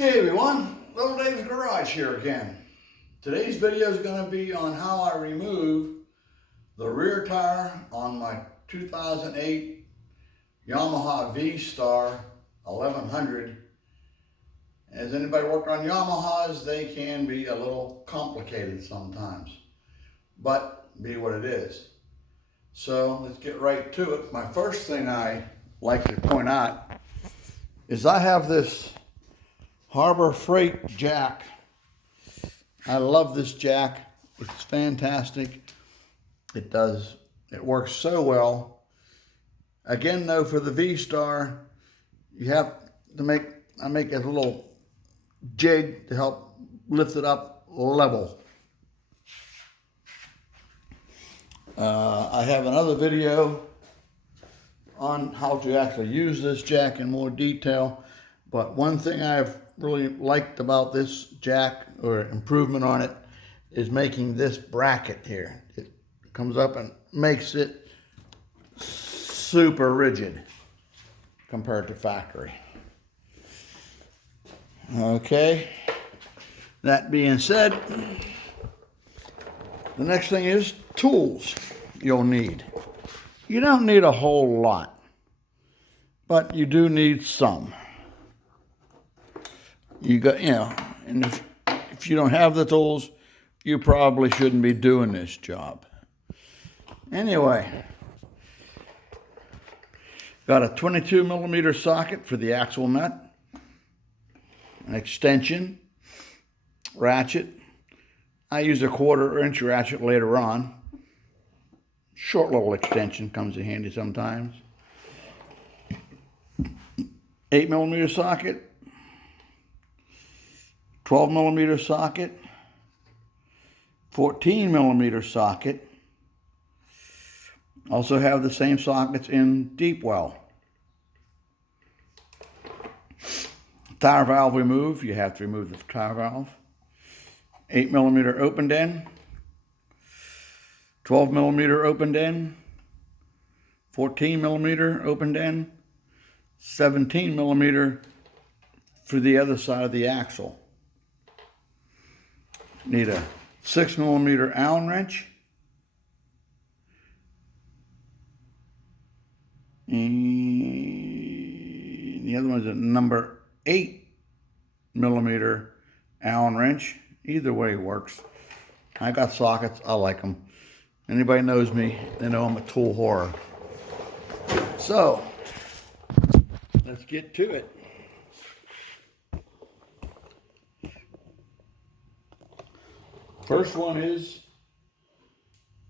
Hey everyone, Little Dave's Garage here again. Today's video is going to be on how I remove the rear tire on my 2008 Yamaha V-Star 1100. As anybody worked on Yamahas, they can be a little complicated sometimes, but be what it is. So let's get right to it. My first thing I like to point out is I have this Harbor Freight jack. I love this jack. It's fantastic. It works so well. Again though, for the V-Star, you have to I make a little jig to help lift it up level. I have another video on how to actually use this jack in more detail, but one thing I've really liked about this jack, or improvement on it, is making this bracket here. It comes up and makes it super rigid compared to factory. Okay, that being said, the next thing is tools you'll need. You don't need a whole lot, but you do need some. And if you don't have the tools, you probably shouldn't be doing this job. Anyway, got a 22mm socket for the axle nut, an extension, ratchet. I use a 1/4" ratchet later on. Short little extension comes in handy sometimes. 8mm socket, 12mm socket, 14mm socket. Also have the same sockets in deep well. Tire valve remove, you have to remove the tire valve. 8mm opened end, 12mm opened end, 14mm opened end, 17mm for the other side of the axle. Need a 6mm Allen wrench, and the other one's a number 8mm Allen wrench. Either way works. I got sockets, I like them. Anybody knows me, they know I'm a tool whore. So, let's get to it. First one is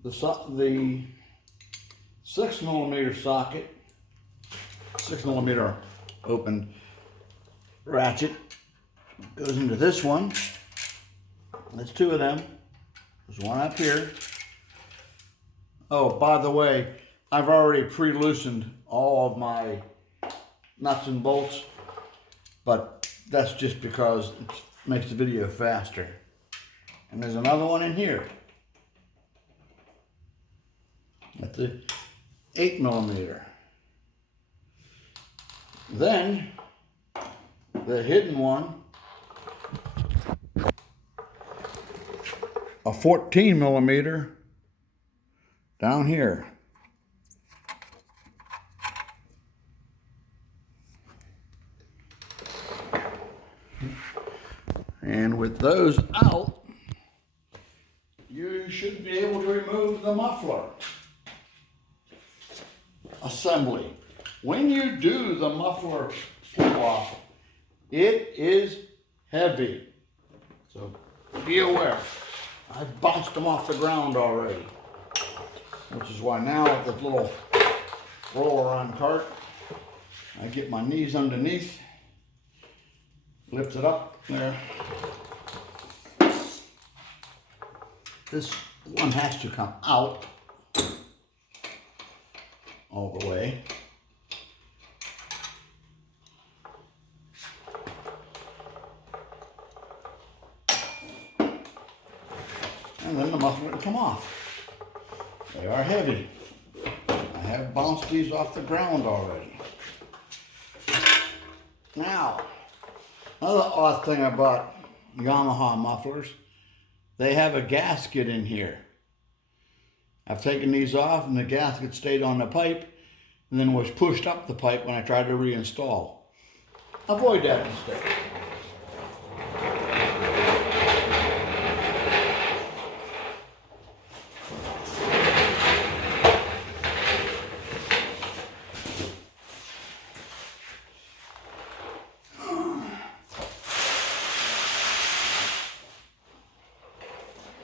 the 6mm socket, 6mm open ratchet goes into this one. There's two of them. There's one up here. Oh, by the way, I've already pre-loosened all of my nuts and bolts, but that's just because it makes the video faster. And there's another one in here. That's the 8mm. Then, the hidden one, a 14mm down here. And with those out, you should be able to remove the muffler assembly. When you do the muffler pull off, it is heavy. So be aware. I bounced them off the ground already, which is why now with this little roll-around cart, I get my knees underneath, lift it up there. This one has to come out all the way. And then the muffler will come off. They are heavy. I have bounced these off the ground already. Now, Another odd thing about Yamaha mufflers, they have a gasket in here. I've taken these off and the gasket stayed on the pipe and then was pushed up the pipe when I tried to reinstall. Avoid that mistake.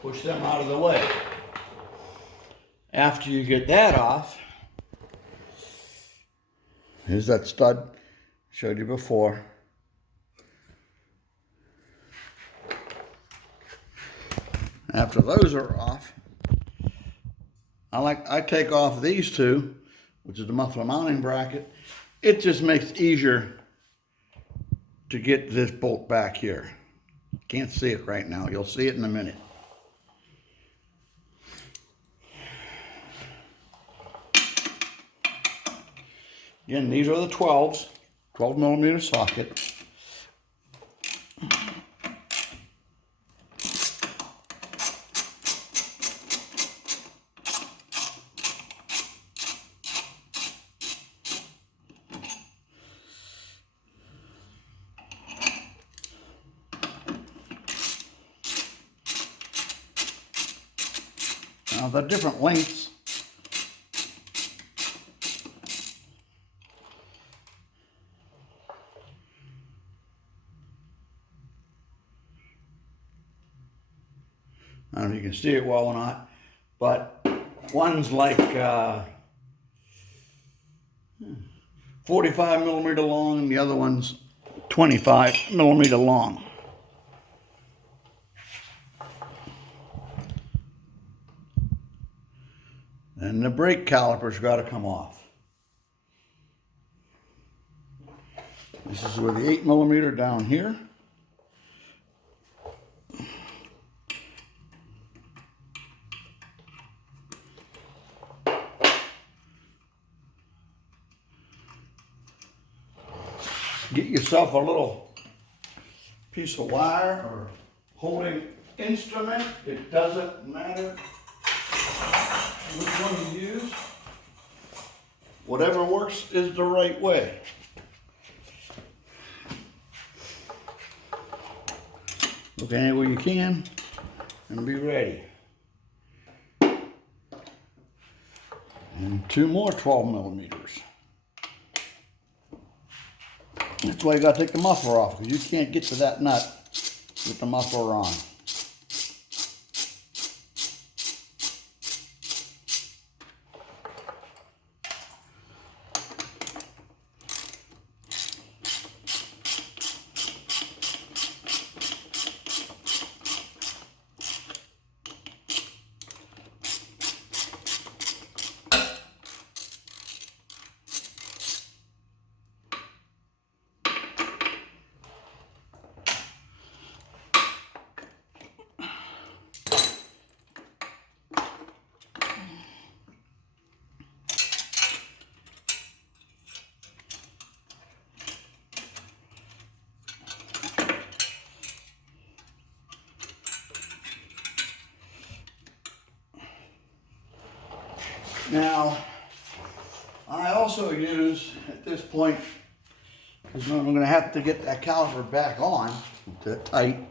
Push them out of the way. After you get that off, here's that stud showed you before. After those are off, I take off these two, which is the muffler mounting bracket. It just makes it easier to get this bolt back here. Can't see it right now. You'll see it in a minute. Again, these are the 12s, 12 millimeter socket. Now they're different lengths. I don't know if you can see it well or not, but one's like 45 millimeter long and the other one's 25 millimeter long. And the brake caliper's got to come off. This is with the 8 millimeter down here. Get yourself a little piece of wire or holding instrument. It doesn't matter which one you use. Whatever works is the right way. Look anywhere you can and be ready. And two more 12 millimeters. That's why you got to take the muffler off, because you can't get to that nut with the muffler on. Now, I also use, at this point, because I'm going to have to get that caliper back on to tight,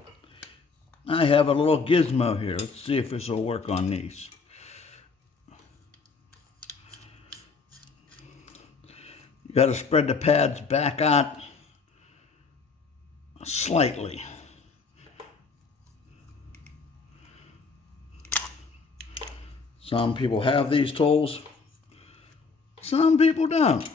I have a little gizmo here. Let's see if this will work on these. You got to spread the pads back out slightly. Some people have these tools, some people don't.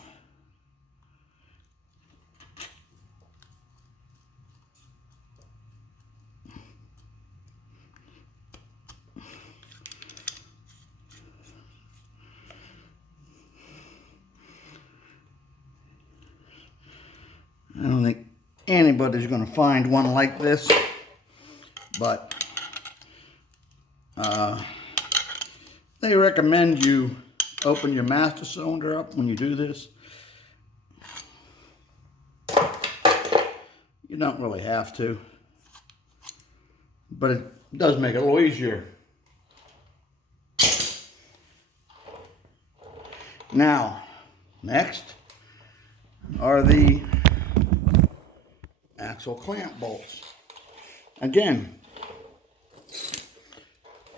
I don't think anybody's going to find one like this, but they recommend you open your master cylinder up when you do this. You don't really have to, but it does make it a little easier. Now, next are the axle clamp bolts. Again,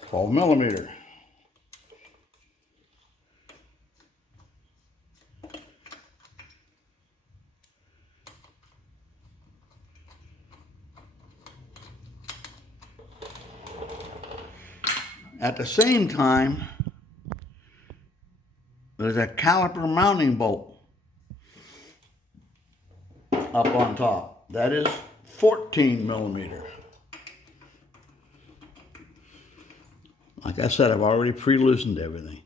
12 millimeter. At the same time, there's a caliper mounting bolt up on top. That is 14 millimeter. Like I said, I've already pre-loosened everything.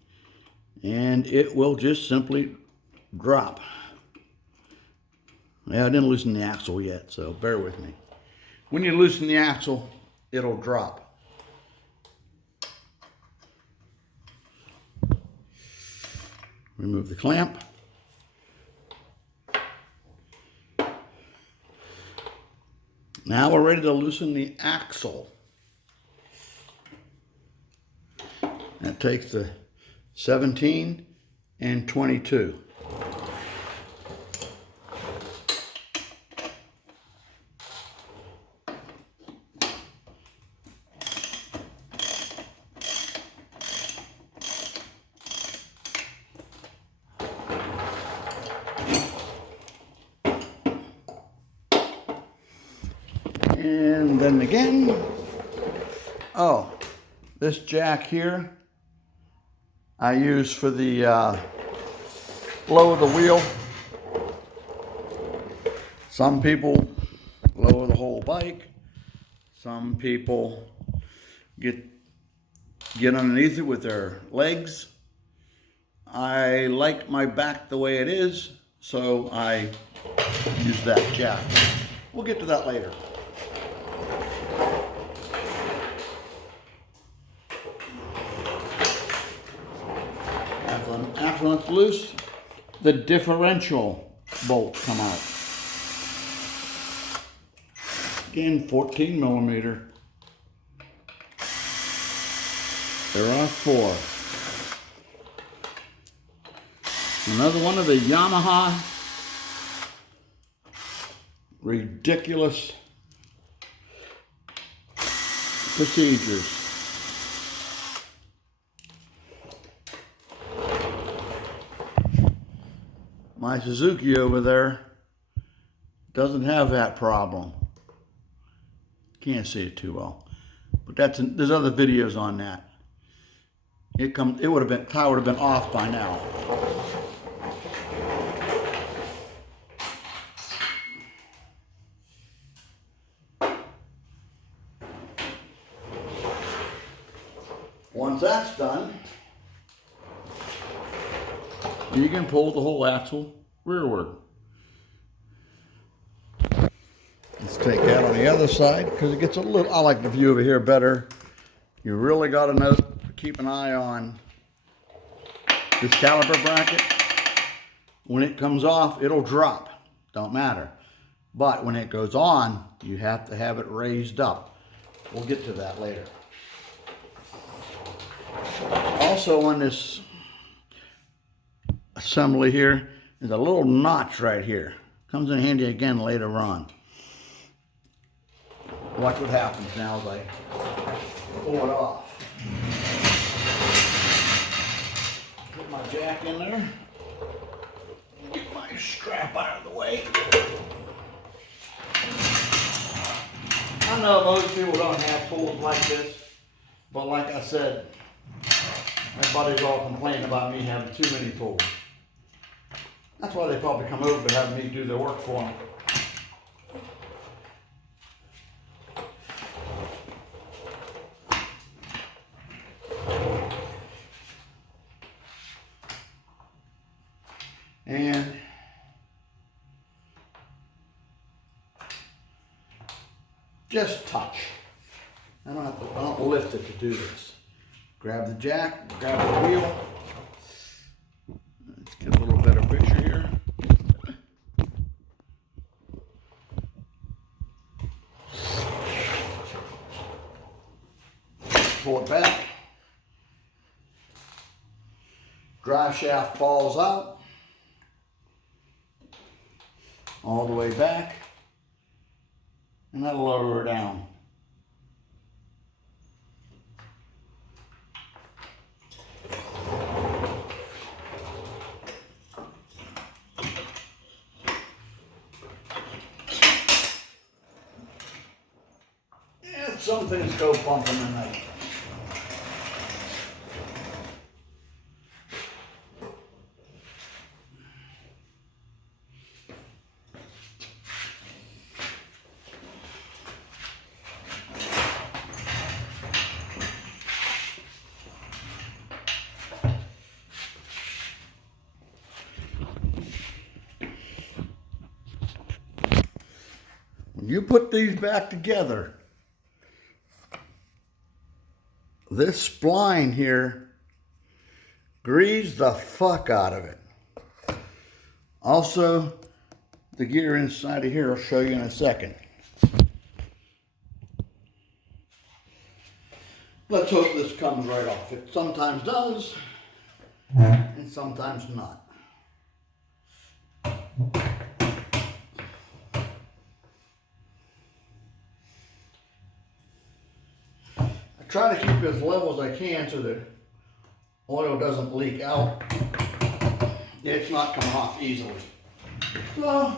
And it will just simply drop. Yeah, I didn't loosen the axle yet, so bear with me. When you loosen the axle, it'll drop. Remove the clamp. Now we're ready to loosen the axle. That takes the 17 and 22. And then again, oh, this jack here I use for the lower the wheel. Some people lower the whole bike. Some people get underneath it with their legs. I like my back the way it is, so I use that jack. We'll get to that later. After it's loose, the differential bolts come out. Again, 14 millimeter. There are 4. Another one of the Yamaha ridiculous procedures. My Suzuki over there doesn't have that problem. Can't see it too well, but there's other videos on that. It would have been, tie would have been off by now. Once that's done, you can pull the whole axle rearward. Let's take that on the other side because it gets a little, I like the view over here better. You really got to keep an eye on this caliper bracket. When it comes off, it'll drop. Don't matter. But when it goes on, you have to have it raised up. We'll get to that later. Also on this assembly here is a little notch right here. Comes in handy again later on. Watch what happens now as I pull it off. Put my jack in there. Get my strap out of the way. I know most people don't have tools like this, but like I said, my buddies all complain about me having too many tools. That's why they probably come over to have me do their work for them. And just touch. I don't lift it to do this. Grab the jack, grab the wheel. Let's get a little better picture here. pull it back. Drive shaft falls out all the way back, and that'll lower her down. Yeah, some things go bumping tonight. When you put these back together, this spline here greases the fuck out of it. Also, the gear inside of here I'll show you in a second. Let's hope this comes right off. It sometimes does, and sometimes not. Try to keep it as level as I can so the oil doesn't leak out. It's not coming off easily. So,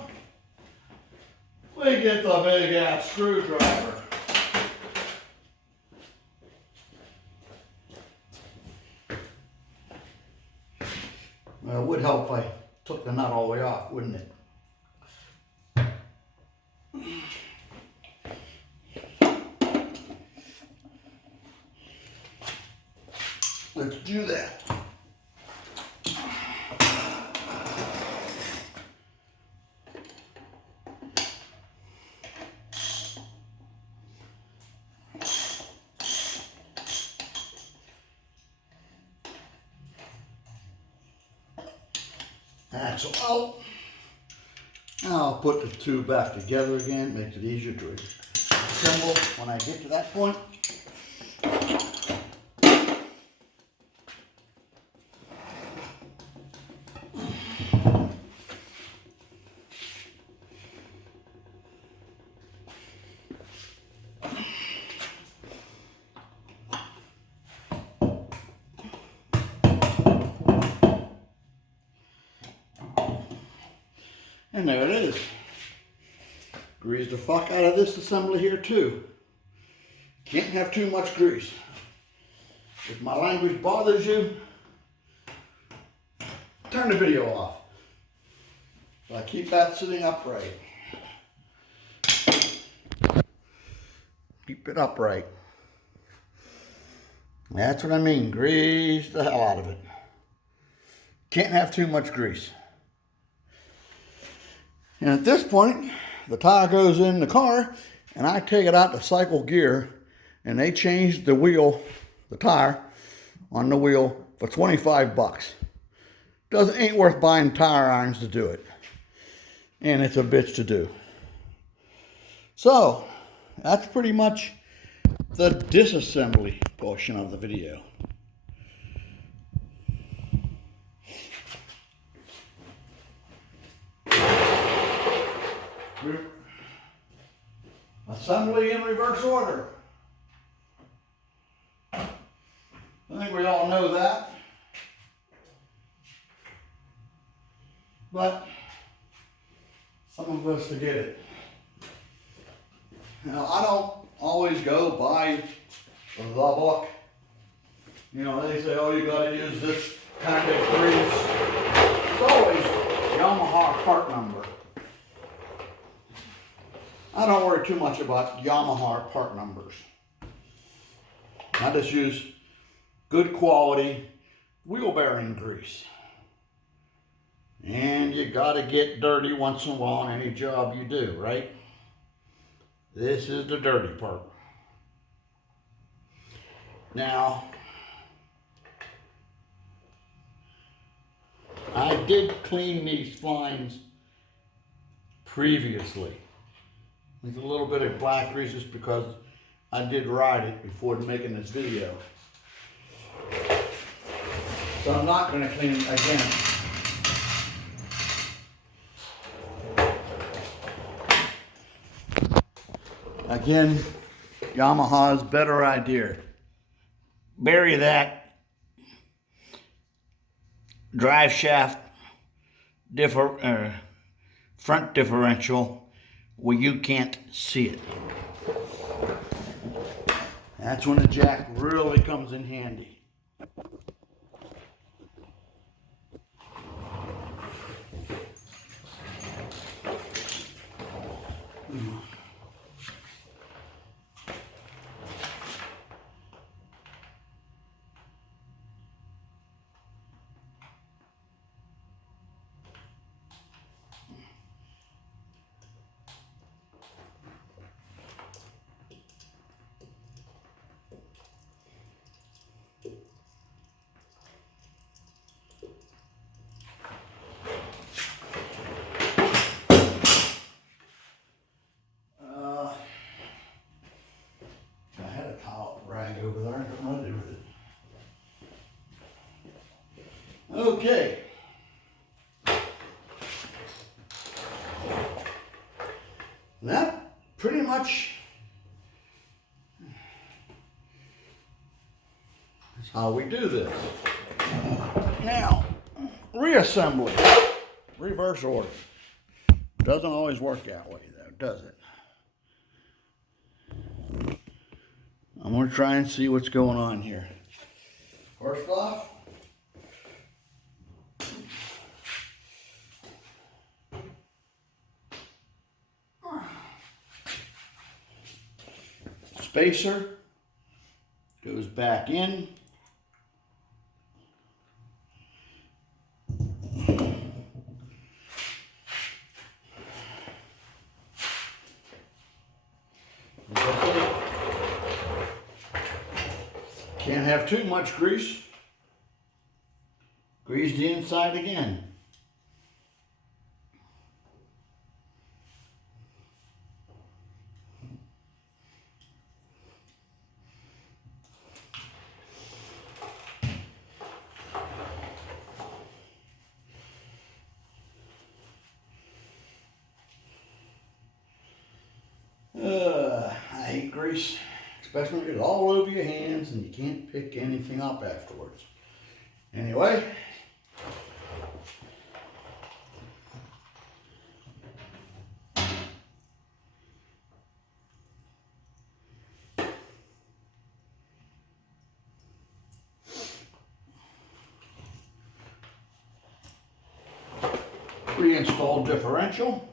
we get the big ass screwdriver. Well, it would help if I took the nut all the way off, wouldn't it? Let's do that. Axle out. Now I'll put the two back together again, makes it easier to assemble when I get to that point. And there it is. Grease the fuck out of this assembly here too. Can't have too much grease. If my language bothers you, turn the video off. But I keep that sitting upright. Keep it upright. That's what I mean. Grease the hell out of it. Can't have too much grease. And at this point, the tire goes in the car, and I take it out to cycle gear, and they changed the wheel, the tire on the wheel for 25 bucks. Ain't worth buying tire irons to do it. And it's a bitch to do. So, that's pretty much the disassembly portion of the video. Assembly in reverse order. I think we all know that. But some of us forget it. Now, I don't always go by the book. You know, they say, oh, you gotta use this kind of grease. It's always Yamaha part number. I don't worry too much about Yamaha part numbers. I just use good quality wheel bearing grease. And you gotta get dirty once in a while on any job you do, right? This is the dirty part. Now, I did clean these spines previously with a little bit of black grease just because I did ride it before making this video. So I'm not going to clean it again. Again, Yamaha's better idea. Bury that drive shaft front differential where you can't see it. That's when a jack really comes in handy. Over there, I don't know what to do with it. Okay. That pretty much is how we do this. Now, reassembly, reverse order. Doesn't always work that way though, does it? I'm going to try and see what's going on here. First off, spacer goes back in. Can't have too much grease. Grease the inside again. I hate grease. Especially when it's all over your hands and you can't pick anything up afterwards. Anyway. Reinstall differential.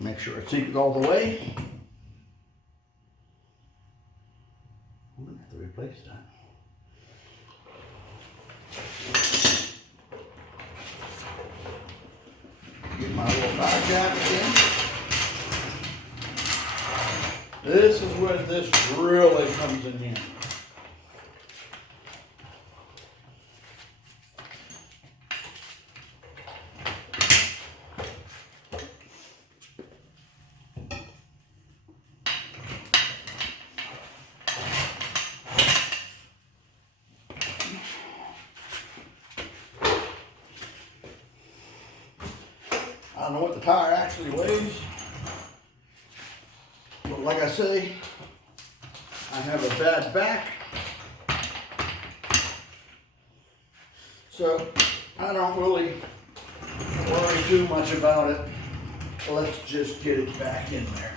Make sure it's seated all the way. I'm going to have to replace that. Get my little tire jack again. This is where this really comes in handy. I don't know what the tire actually weighs, but like I say, I have a bad back, so I don't really worry too much about it. Let's just get it back in there.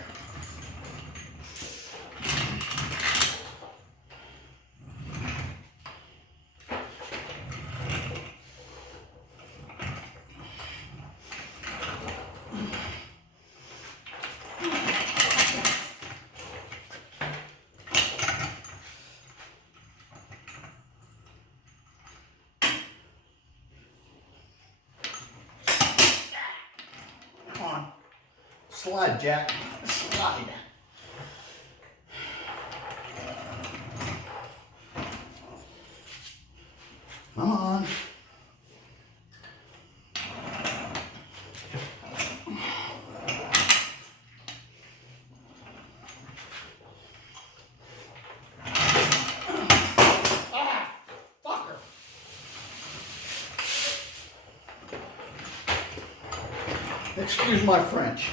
Slide, Jack. Slide. Come on. Excuse my French.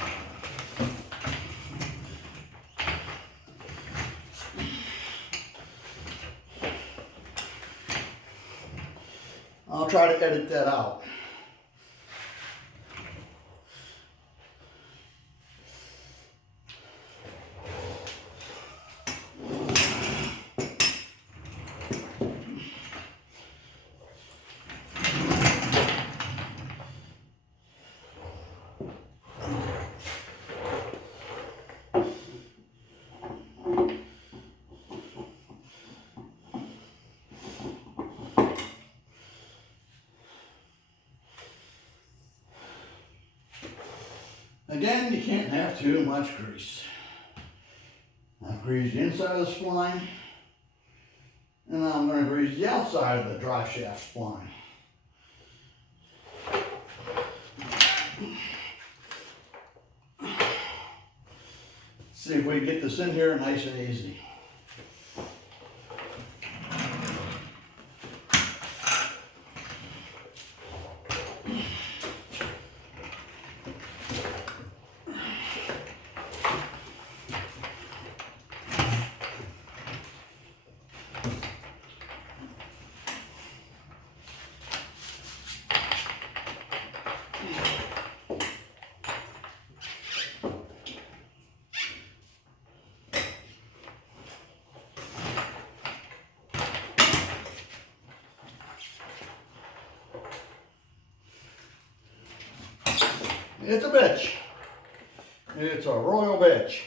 I'll try to edit that out. Again, you can't have too much grease. I've greased the inside of the spline, and now I'm going to grease the outside of the drive shaft spline. See if we can get this in here nice and easy. It's a bitch. It's a royal bitch.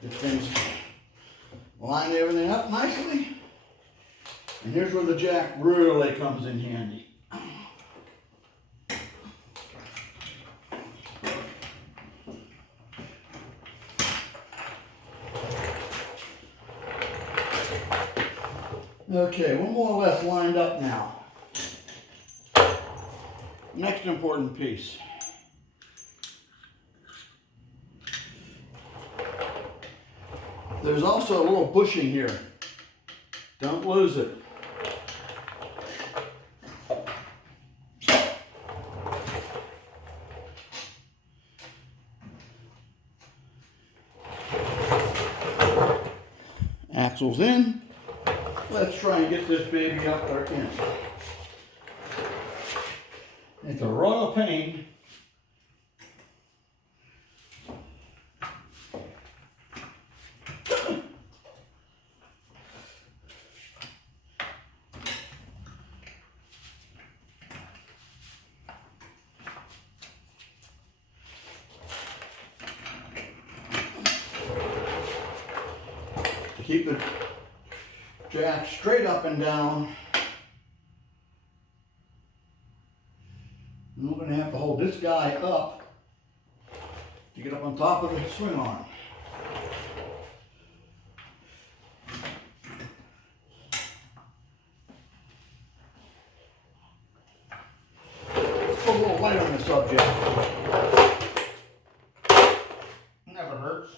Get things, line everything up nicely. And here's where the jack really comes in handy. Okay, we're more or less lined up now. Next important piece. There's also a little bushing here. Don't lose it. Axle's in. Let's try and get this baby up there in. It's a royal pain. To keep the jack straight up and down. And we're going to have to hold this guy up to get up on top of the swing arm. Let's put a little light on the subject. Never hurts.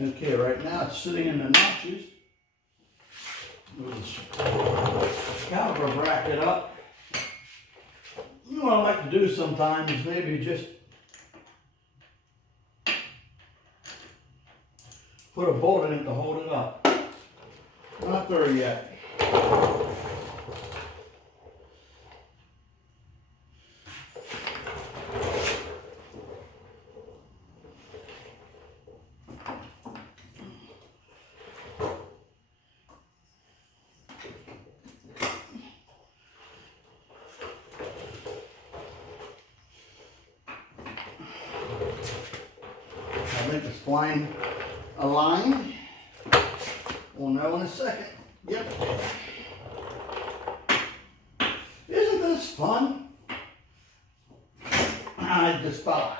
Okay, right now it's sitting in the notches. Move the caliper bracket up. You know what I like to do sometimes is maybe just put a bolt in it to hold it up. Not there yet. I think the spline aligned. We'll know in a second. Yep. Isn't this fun? I just thought.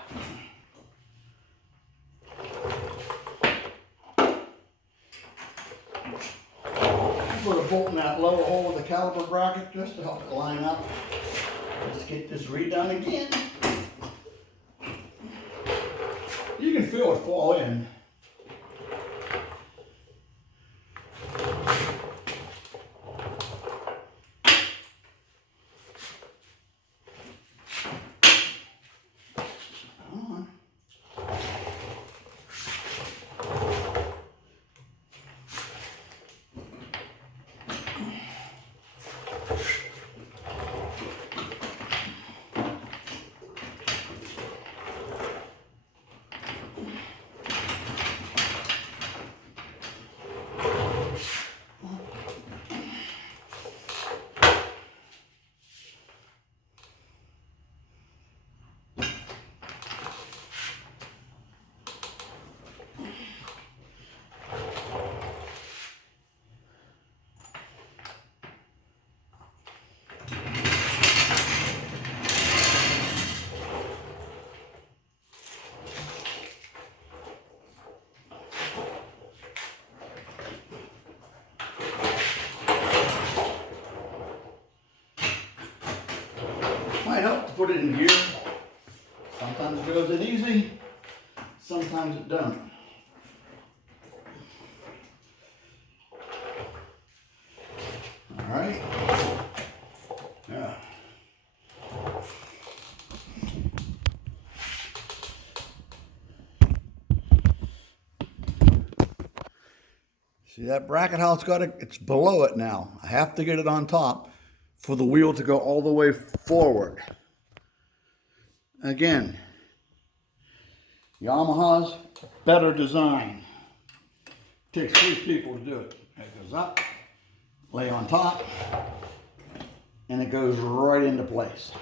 Put a bolt in that lower hole of the caliper bracket just to help it line up. Let's get this redone again. You can feel it fall in. Might help to put it in gear. Sometimes it goes in easy, sometimes it don't. All right. Yeah. See that bracket, how it's got it? It's below it now. I have to get it on top for the wheel to go all the way forward. Again, Yamaha's better design. Takes 3 people to do it. It goes up, lay on top, and it goes right into place.